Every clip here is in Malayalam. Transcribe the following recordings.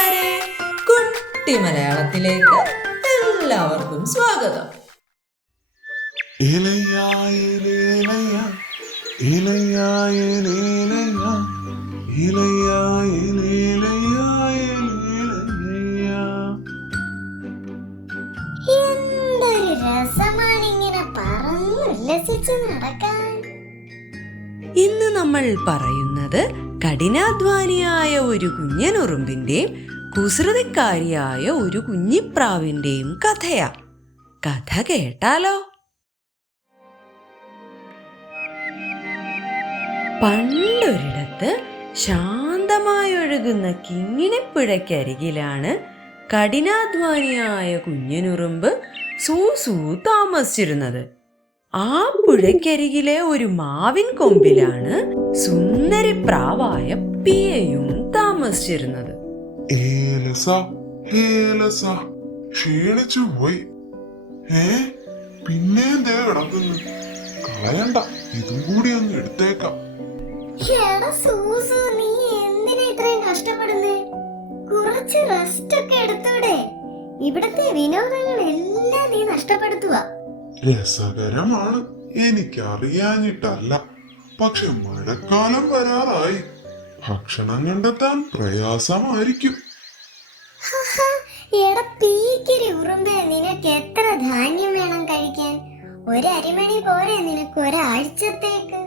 കൂട്ടുകാരെ കുട്ടി മലയാളത്തിലേക്ക് എല്ലാവർക്കും സ്വാഗതം. എന്തൊരു രസമാണ് ഇങ്ങനെ പറന്നുല്ലസിച്ച് നടക്കാൻ. ഇന്ന് നമ്മൾ പറയുന്നത് കഠിനാധ്വാനിയായ ഒരു കുഞ്ഞനുറുമ്പിന്റെയും കുസൃതിക്കാരിയായ ഒരു കുഞ്ഞിപ്രാവിന്റെയും കഥയാ. കഥ കേട്ടാലോ? പണ്ടൊരിടത്ത് ശാന്തമായി ഒഴുകുന്ന കിങ്ങിണിപ്പുഴയ്ക്കരികിലാണ് കഠിനാധ്വാനിയായ കുഞ്ഞനുറുമ്പ് സൂസു താമസിച്ചിരുന്നത്. ആ പുഴയ്ക്കരികിലെ ഒരു മാവിൻ കൊമ്പിലാണ് സുന്ദരി പ്രാവായ പിയയും താമസിച്ചിരുന്നത്. ക്ഷീണിച്ചു പോയി. ഏ പിന്നെയും ദേ കിടക്കുന്നു? കളയണ്ട ഇതും കൂടി ഒന്ന് എടുത്തേക്കാം. എടാ നീ എന്തിനാ ഇത്രയും കഷ്ടപ്പെടുന്നേ? കുറച്ച് റെസ്റ്റ് ഒക്കെ എടുത്തൂടെ. ഇവിടത്തെ വിനോദങ്ങളെല്ലാം നീ നഷ്ടപ്പെടുത്തുക രസകരമാണ്. എനിക്കറിയാഞ്ഞിട്ടല്ല. പക്ഷെ മഴക്കാലം വരാറായി. ഭക്ഷണം കണ്ടെത്താൻ പ്രയാസമായിരിക്കും. എടാ പീക്കിരി ഉറുമ്പേ നിനക്ക് എത്ര ധാന്യം വേണം കഴിക്കാൻ? ഒരരിമണി പോരെ നിനക്ക് ഒരാഴ്ചത്തേക്ക്.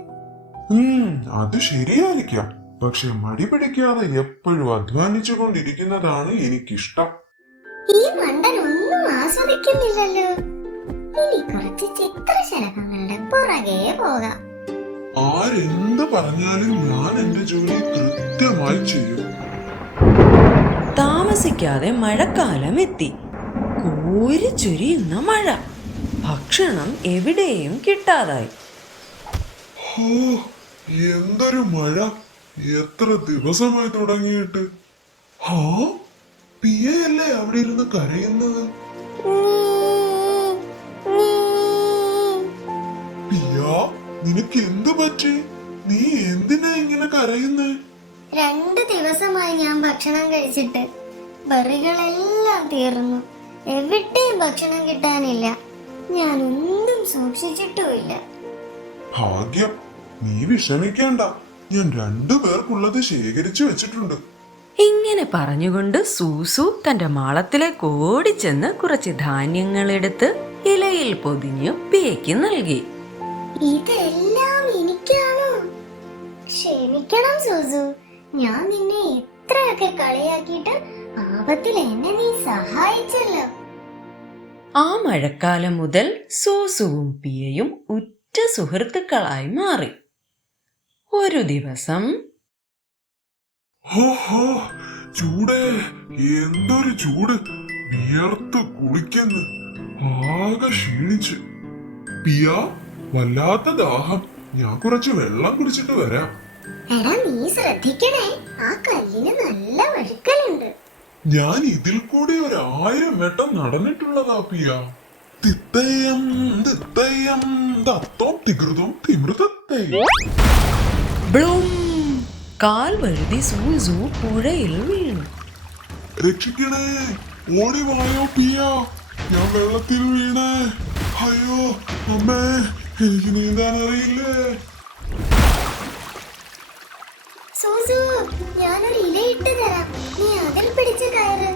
അത് ശരിയായിരിക്കാം. പക്ഷെ മടി പിടിക്കാതെ എപ്പോഴും അധ്വാനിച്ചു കൊണ്ടിരിക്കുന്നതാണ് എനിക്കിഷ്ടം. ഈ മണ്ടൻ ഒന്നും ആസ്വദിക്കുന്നില്ലല്ലോ. ഇനി കുറച്ച് ചിത്രശലഭങ്ങളുടെ പുറകെ പോകാം. ആരെന്ത് പറഞ്ഞാലും ഞാൻ എന്റെ ജോലി കൃത്യമായി ചെയ്യും. താമസിക്കാതെ മഴക്കാലം എത്തി. കോരി ചൊരിയുന്ന മഴ. ഭക്ഷണം എവിടെയും കിട്ടാതായി. ഹോ എന്തൊരു മഴ. എത്ര ദിവസമായി തുടങ്ങിയിട്ട്. ഹാ പിയല്ലേ അവിടെ ഇരുന്ന് കരയുന്നത്? നിനക്ക് എന്തു പറ്റി? നീ എന്തിനാ ഇങ്ങനെ കരയുന്നേ? രണ്ട് ദിവസമായി ഞാൻ ഭക്ഷണം കഴിച്ചിട്ട് ബറികളെല്ലാം തീർന്നു. എവിടെയും ഭക്ഷണം കിട്ടാനില്ല. ഞാൻ ഒന്നും സൂക്ഷിച്ചിട്ടുമില്ല. ഭാഗ്യം. നീ വിഷമിക്കേണ്ട. ഞാൻ രണ്ടു പേർക്കുള്ളത് ശേഖരിച്ചു വെച്ചിട്ടുണ്ട്. ഇങ്ങനെ പറഞ്ഞുകൊണ്ട് സൂസു തന്റെ മാളത്തിലേക്ക് ഓടിച്ചെന്ന് കുറച്ച് ധാന്യങ്ങൾ എടുത്ത് ഇലയിൽ പൊതിഞ്ഞു പേക്ക് നൽകി. ഇതെല്ലാം എനിക്കാണോ? ക്ഷമിക്കണം സൂസു. ഞാൻ നിന്നെ ഇത്രയൊക്കെ കളിയാക്കിയിട്ട് ആപത്തിൽ എന്നെ നീ സഹായിച്ചല്ലോ. ആ മഴക്കാലം മുതൽ സൂസുവും പിയയും ഉറ്റ സുഹൃത്തുക്കളായി മാറി. ഒരു ദിവസം ഹോ ഹോ ചൂടേ എന്തൊരു ചൂട്. വിയർത്ത് കുളിക്കുന്നു. ആകെ ക്ഷീണിച്ച്. പിയ വല്ലാത്ത ദാഹം. ഞാൻ കുറച്ച് വെള്ളം കുടിച്ചിട്ട് വരാം. എടാ നീ ശ്രദ്ധിക്കണേ. ആ കല്ലിന് നല്ല വഴുക്കലുണ്ട്. ഞാൻ ഇതിൽ കൂടി ഒരു ആയിരം വട്ടം നടന്നിട്ടുള്ളതാ പിയ. തിത്തയം തിത്തയം തത്തോം തികൃതം തിമൃതത്തെ ബ്ലൂം. കാൽ വഴുതി സൂസു പുഴയിൽ വീണു. രക്ഷിക്കണേ. ഓടി വായോ പിയ. ഞാൻ വെള്ളത്തിൽ വീണേ. അയ്യോ അമ്മേ. എനിക്ക് നീന്താൻ അറിയില്ലേ സൂസു ഞാനൊരു ഇലയിട്ട് തരാം. നീ അതിൽ പിടിച്ച് കയറ്.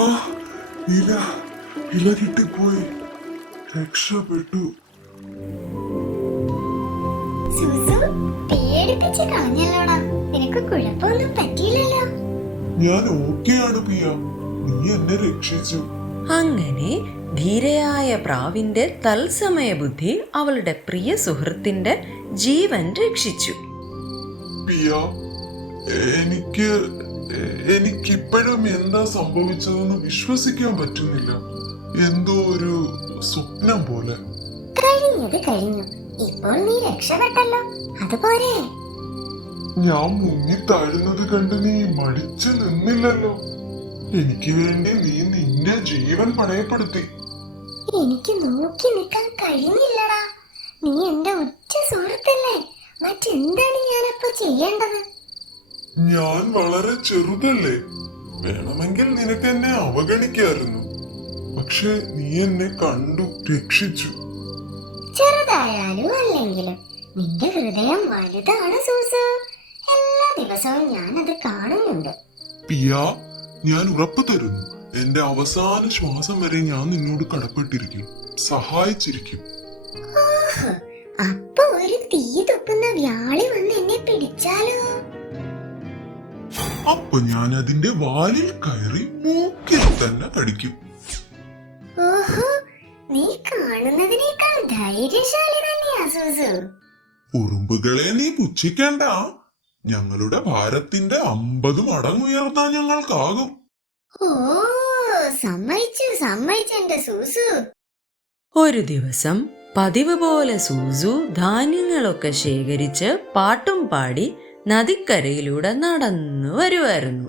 ആ ഇല ഇല കിട്ടിപ്പോയി. രക്ഷപ്പെട്ടു. സൂസു പേടിപ്പിച്ച് കളഞ്ഞല്ലോടാ. നിനക്ക് കുഴപ്പമൊന്നും പറ്റിയില്ലല്ലോ. ഞാൻ ഓക്കെയാണ് പിയ നീ എന്നെ രക്ഷിച്ചു. അങ്ങനെ ധീരയായ പ്രാവിന്റെ തത്സമയ ബുദ്ധി അവളുടെ പ്രിയ സുഹൃത്തിന്റെ ജീവൻ രക്ഷിച്ചു. പിയ എനിക്ക് എനിക്കിപ്പോഴും എന്താ സംഭവിച്ചതെന്ന് വിശ്വസിക്കാൻ പറ്റുന്നില്ല. എന്തോ ഒരു സ്വപ്നം പോലെ. കഴിഞ്ഞത് കഴിഞ്ഞു. ഇപ്പോൾ നീ രക്ഷപ്പെട്ടല്ലോ. അതുപോരെ ഞാൻ മുങ്ങി താഴുന്നത് കണ്ട് നീ മടിച്ചു നിന്നില്ലല്ലോ. എനിക്ക് വേണ്ടി നീ നിന്റെ ജീവൻ പണയപ്പെടുത്തി. എനിക്ക് നോക്കി നിൽക്കാൻ കഴിഞ്ഞില്ലടാ. നീ എന്റെ ഉച്ച സുഹൃത്തല്ലേ? മറ്റെന്താണ് ഞാനപ്പോ ചെയ്യേണ്ടത്? ഞാൻ വളരെ ചെറുതല്ലേ? വേണമെങ്കിൽ നിനക്ക് എന്നെ അവഗണിക്കായിരുന്നു. പക്ഷെ നീ എന്നെ കണ്ടു രക്ഷിച്ചു. ചെറുതായാലും അല്ലെങ്കിലും നിന്റെ ഹൃദയം വലുതാണ് സൂസു. എല്ലാ ഞാൻ അത് കാണുന്നുണ്ട്. പിയ ഞാൻ ഉറപ്പു തരുന്നു. എന്റെ അവസാന ശ്വാസം വരെ ഞാൻ നിന്നോട് കടപ്പെട്ടിരിക്കും. സഹായിച്ചിരിക്കും. അപ്പൊ ഒരു തീ തുപ്പുന്ന വ്യാളി വന്ന് എന്നെ പിടിച്ചാലോ? അപ്പൊ ഞാൻ അതിന്റെ വാലിൽ കയറി മൂക്കിൽ തന്നെ കടിക്കും ഓഹോ നീ കാണുന്നതിനേക്കാൾ ധൈര്യശാലി തന്നെയാ സൂസു. ഉറുമ്പുകളെ നീ പുച്ഛിക്കേണ്ട. ഞങ്ങളുടെ ഭാരത്തിന്റെ അമ്പത് മടങ്ങുയർത്താൻ ഞങ്ങൾക്കാകും ഓ സമ്മതിച്ചു സമ്മതിച്ചു എന്റെ സൂസു ഒരു ദിവസം പതിവ് പോലെ സൂസു ധാന്യങ്ങളൊക്കെ ശേഖരിച്ച് പാട്ടും പാടി നദിക്കരയിലൂടെ നടന്നു വരുമായിരുന്നു.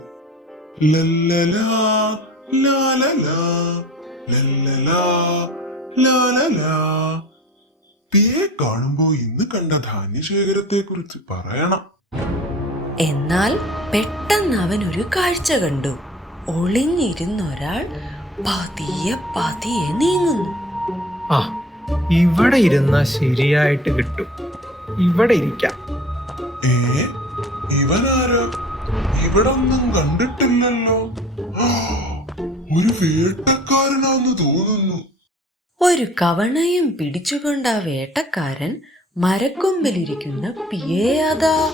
പിയെ കാണുമ്പോ ഇന്ന് കണ്ട ധാന്യശേഖരത്തെ കുറിച്ച് പറയണം എന്നാൽ പെട്ടെന്ന് അവൻ ഒരു കാഴ്ച കണ്ടു. ഒളിഞ്ഞിരുന്നൊരാൾ പതിയെ പതിയെ നീങ്ങുന്നു. ആ ഇവിടെ ഇരുന്ന ശരിയായിട്ട് കിട്ടും. ഇവിടെ ഇരിക്കാം. ഏ ഇവനാരാ? ഇവിടെ ഒന്നും കണ്ടിട്ടില്ലല്ലോ ഒരു വേട്ടക്കാരനാന്ന് തോന്നുന്നു. ഒരു കവണയും പിടിച്ചുകൊണ്ട് ആ വേട്ടക്കാരൻ മരക്കൊമ്പിലിരിക്കുന്ന പിയേയാതാ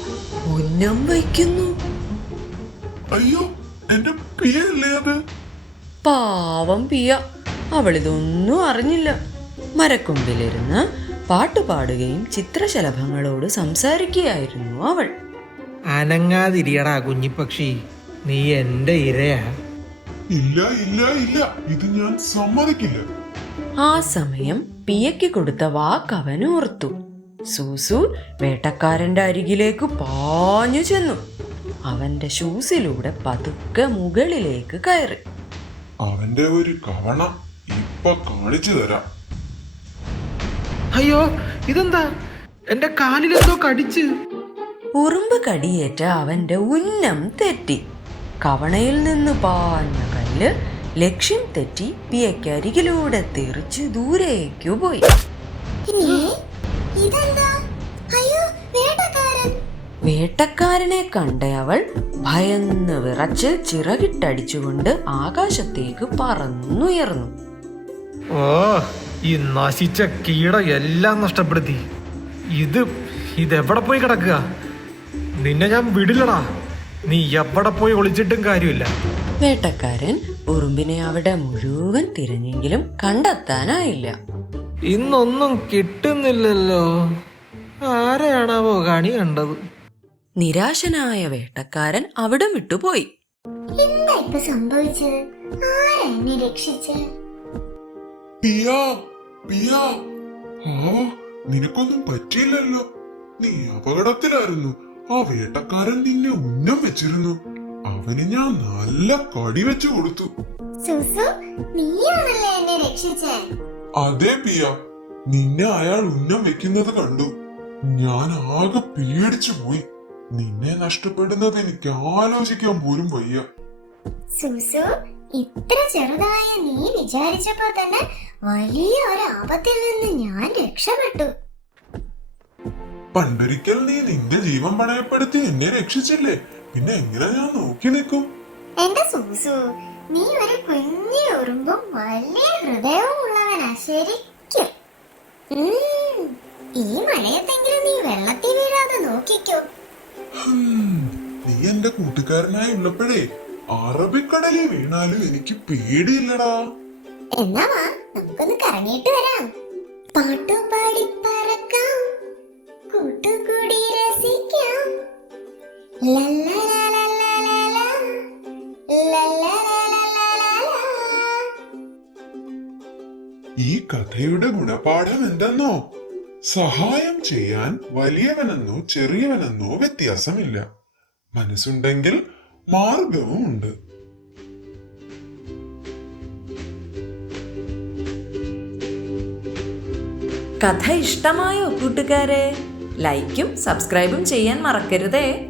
ഉന്നം വയ്ക്കുന്നു. അയ്യോ എന്റെ പിയല്ലേ അത്? പാവം പിയ. അവളിതൊന്നും അറിഞ്ഞില്ല. മരക്കൊമ്പിലിരുന്ന് പാട്ടുപാടുകയും ചിത്രശലഭങ്ങളോട് സംസാരിക്കുകയായിരുന്നു അവൾ. അനങ്ങാതിരിയടാ കുഞ്ഞിപ്പക്ഷി. നീ എന്റെ ഇരയാ. ഇല്ല ഇല്ല ഇല്ല. ഇത് ഞാൻ സമ്മതിക്കില്ല. ആ സമയം പിയയ്ക്ക് കൊടുത്ത വാക്ക് അവൻ ഓർത്തു. സൂസു വേട്ടക്കാരന്റെ അരികിലേക്ക് പാഞ്ഞു ചെന്നു. അവന്റെ ഷൂസിലൂടെ പതുക്കെ മുകളിലേക്ക് കയറി. അവന്റെ ഒരു കവണ ഇപ്പൊ കാണിച്ചു തരാം. അയ്യോ ഇതെന്താ? എന്റെ കാലിലെന്തോ കടിച്ച്. ഉറുമ്പ് കടിയേറ്റ അവന്റെ ഉന്നം തെറ്റി. കവണയിൽ നിന്ന് പാഞ്ഞ കല്ല് ലക്ഷ്യം തെറ്റി പിയക്കരികിലൂടെ തെറിച്ച് ദൂരേക്കു പോയി. വേട്ടക്കാരനെ കണ്ട അവൾ ഭയന്ന് വിറച്ച് ചിറകിട്ടടിച്ചുകൊണ്ട് ആകാശത്തേക്ക് പറന്നുയർന്നു. ഓ ഈ നശിച്ച കീട എല്ലാം നഷ്ടപ്പെടുത്തി. ഇത് ഇതെവിടെ പോയി കിടക്കുക? നിന്നെ ഞാൻ വിടില്ലടാ. നീ എവിടെ പോയി ഒളിച്ചിട്ടും കാര്യമില്ല. വേട്ടക്കാരൻ ഉറുമ്പിനെ അവിടെ മുഴുവൻ തിരഞ്ഞെങ്കിലും കണ്ടെത്താനായില്ല. ഇന്നൊന്നും കിട്ടുന്നില്ലല്ലോ. ആരെയാണാവോ കണി കണ്ടത്? നിരാശനായ വേട്ടക്കാരൻ അവിടം വിട്ടുപോയി. എന്താ ഇപ്പൊ സംഭവിച്ചത് ആരാ എന്നെ രക്ഷിച്ചത് പിയ പിയ. ആ നിനക്കൊന്നും പറ്റിയില്ലല്ലോ. നീ അപകടത്തിലായിരുന്നു. ആ വേട്ടക്കാരൻ നിന്നെ ഉന്നം വെച്ചിരുന്നു. അവന് ഞാൻ നല്ല കടി വെച്ചു കൊടുത്തു. സുസു നീയാണല്ലേ എന്നെ രക്ഷിച്ചേ? അതെ പിയ നിന്നെ അയാൾ ഉന്നം വെക്കുന്നത് കണ്ടു. ഞാൻ ആകെ പേടിച്ചു പോയി. നിന്നെ നഷ്ടപ്പെടുന്നത് എനിക്ക് ആലോചിക്കാൻ പോലും വയ്യ. സുസു ഇത്ര ചെറുതായ നീ വിചാരിച്ചപ്പോ തന്നെ വലിയ ഒരു ആപത്തിൽ നിന്ന് ഞാൻ രക്ഷപ്പെട്ടു. പണ്ടൊരിക്കൽ നീ നിന്റെ ജീവൻ പണയപ്പെടുത്തി എന്നെ രക്ഷിച്ചില്ലേ? പിന്നെ എങ്ങനെ ഞാൻ നോക്കി നിൽക്കും? എന്റെ സൂസു നീ ഒരു കുഞ്ഞു ഉറുമ്പും വലിയ ഹൃദയവും ഉള്ളവനാ ശരിക്കും. ഈ മഴയത്തെങ്കിലും നീ വെള്ളത്തിൽ വീഴാതെ നോക്കിക്കോ. നീ എന്റെ കൂട്ടുകാരനായി ഉള്ളപ്പോഴേ അറബിക്കടലിൽ വീണാലും എനിക്ക് പേടിയില്ലടാ. എന്നാ വാ നമുക്കൊന്ന് കറങ്ങിയിട്ട് വരാം. പാട്ടു പാടി പറക്കാം. കൂട്ടുകൂടി രസിക്കാം. ലല്ലലാലലാലാ, ഈ കഥയുടെ ഗുണപാഠം എന്തെന്നോ? സഹായം ചെയ്യാൻ വലിയവനെന്നോ ചെറിയവനെന്നോ വ്യത്യാസമില്ല. മനസ്സുണ്ടെങ്കിൽ മാർഗവും ഉണ്ട്. കഥ ഇഷ്ടമായോ കൂട്ടുകാരെ? ലൈക്കും സബ്സ്ക്രൈബും ചെയ്യാൻ മറക്കരുതേ.